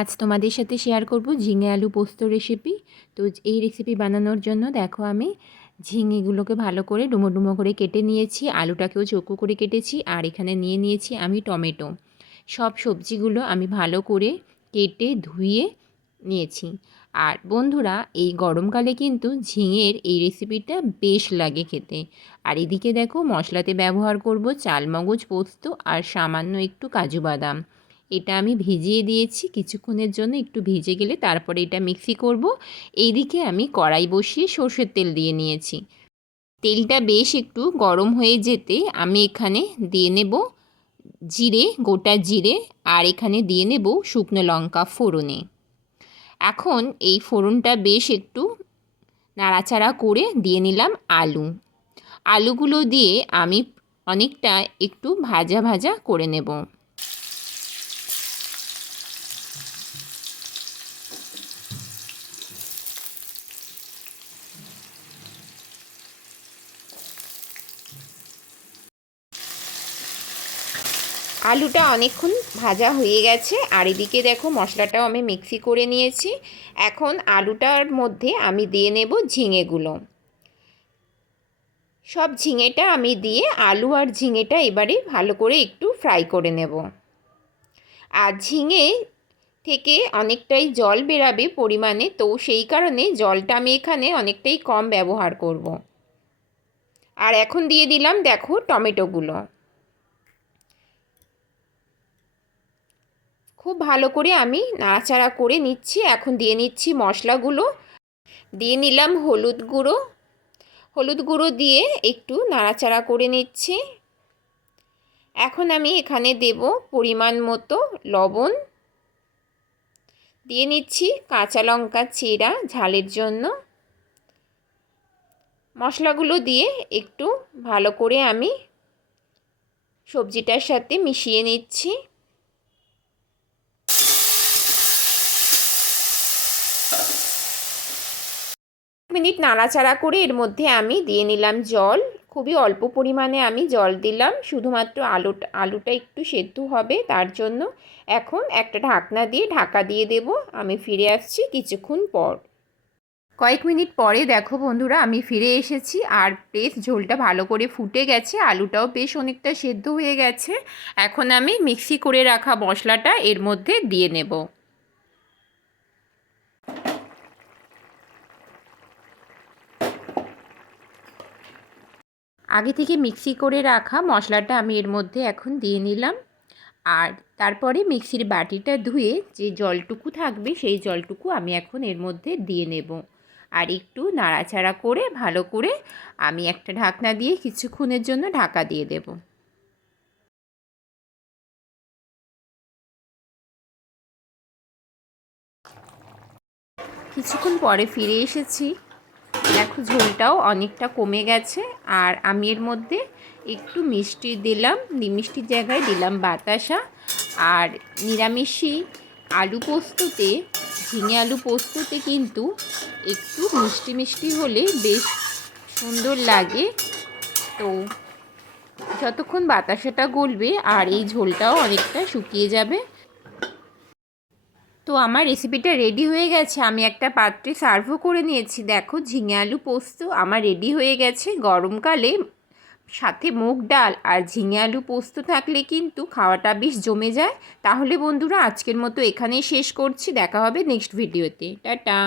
আজ তোমাদের সাথে শেয়ার করব ঝিঙে আলু পোস্ত রেসিপি তো এই রেসিপি বানানোর জন্য দেখো আমি ঝিঙেগুলোকে ভালো করে ডুমো ডুমো করে কেটে নিয়েছি, আলুটাকেও চৌকো করে কেটেছি, আর এখানে নিয়ে নিয়েছি আমি টমেটো। সব সবজিগুলো আমি ভালো করে কেটে ধুয়ে নিয়েছি। আর বন্ধুরা, এই গরমকালে কিন্তু ঝিঙের এই রেসিপিটা বেশ লাগে খেতে। আর এদিকে দেখো মশলাতে ব্যবহার করব চালমগজ পোস্ত আর সামান্য একটু কাজু বাদাম। এটা আমি ভিজিয়ে দিয়েছি। কিছুক্ষণের জন্য একটু ভিজে গেলে তারপরে এটা মিক্সি করব। এইদিকে আমি কড়াই বসিয়ে সর্ষের তেল দিয়ে নিয়েছি। তেলটা বেশ একটু গরম হয়ে যেতে আমি এখানে দিয়ে নেব জিরে, গোটা জিরে আর এখানে দিয়ে নেব শুকনো লঙ্কা ফোড়নে। এখন এই ফোড়নটা বেশ একটু নাড়াচাড়া করে দিয়ে নিলাম আলু। আলুগুলো দিয়ে আমি অনেকটা একটু ভাজা ভাজা করে নেব। আলুটা অনেকক্ষণ ভাজা হয়ে গেছে, আর এদিকে দেখো মশলাটাও আমি মিক্সি করে নিয়েছি। এখন আলুটার মধ্যে আমি দিয়ে নেব ঝিঙেগুলো। সব ঝিঙেটা আমি দিয়ে আলু আর ঝিঙেটা এবারে ভালো করে একটু ফ্রাই করে নেব। আর ঝিঙে থেকে অনেকটাই জল বেরাবে পরিমাণে, তো সেই কারণে জলটা আমি এখানে অনেকটাই কম ব্যবহার করব। আর এখন দিয়ে দিলাম, দেখো টমেটোগুলো। খুব ভালো করে আমি নাড়াচাড়া করে নিচ্ছি। এখন দিয়ে নিচ্ছি মশলাগুলো। দিয়ে নিলাম হলুদ গুঁড়ো। হলুদ গুঁড়ো দিয়ে একটু নাড়াচাড়া করে নিচ্ছি। এখন আমি এখানে দেব পরিমাণ মতো লবণ। দিয়ে নিচ্ছি কাঁচা লঙ্কা চেরা ঝালের জন্য। মশলাগুলো দিয়ে একটু ভালো করে আমি সবজিটার সাথে মিশিয়ে নিচ্ছি। মিনিট নাড়াচাড়া করে এর মধ্যে আমি দিয়ে নিলাম জল। খুবই অল্প পরিমাণে আমি জল দিলাম। শুধুমাত্র আলুটা আলুটা একটু সেদ্ধ হবে তার জন্য। এখন একটা ঢাকনা দিয়ে ঢাকা দিয়ে দেব। আমি ফিরে আসছি কিছুক্ষণ পর। কয়েক মিনিট পরে দেখো বন্ধুরা, আমি ফিরে এসেছি। আর বেশ ঝোলটা ভালো করে ফুটে গেছে। আলুটাও বেশ অনেকটা সেদ্ধ হয়ে গেছে। এখন আমি মিক্সি করে রাখা মশলাটা এর মধ্যে দিয়ে নেব। আগে থেকে মিক্সি করে রাখা মশলাটা আমি এর মধ্যে এখন দিয়ে নিলাম। আর তারপরে মিক্সির বাটিটা ধুয়ে যে জলটুকু থাকবে সেই জলটুকু আমি এখন এর মধ্যে দিয়ে নেব। আর একটু নাড়াচাড়া করে, ভালো করে আমি একটা ঢাকনা দিয়ে কিছুক্ষণের জন্য ঢাকা দিয়ে দেব। কিছুক্ষণ পরে ফিরে এসেছি। দেখো ঝোলটাও অনেকটা কমে গেছে আর আমি এর মধ্যে একটু মিষ্টি দিলাম মিষ্টির জায়গায় দিলাম বাতাসা আর নিরামিষি আলু পোস্ততে, ঝিঙে আলু পোস্ততে কিন্তু একটু মিষ্টি মিষ্টি হলে বেশ সুন্দর লাগে। তো যতক্ষণ বাতাসাটা গলবে আর এই ঝোলটাও অনেকটা শুকিয়ে যাবে তো আমার রেসিপিটা রেডি হয়ে গেছে। আমি একটা পাত্রে সার্ভও করে নিয়েছি। দেখো, ঝিঙে আলু পোস্ত আমার রেডি হয়ে গেছে। গরমকালে সাথে মুগ ডাল আর ঝিঙে আলু পোস্ত থাকলে কিন্তু খাওয়াটা বেশ জমে যায়। তাহলে বন্ধুরা, আজকের মতো এখানেই শেষ করছি। দেখা হবে নেক্সট ভিডিওতে টাটা!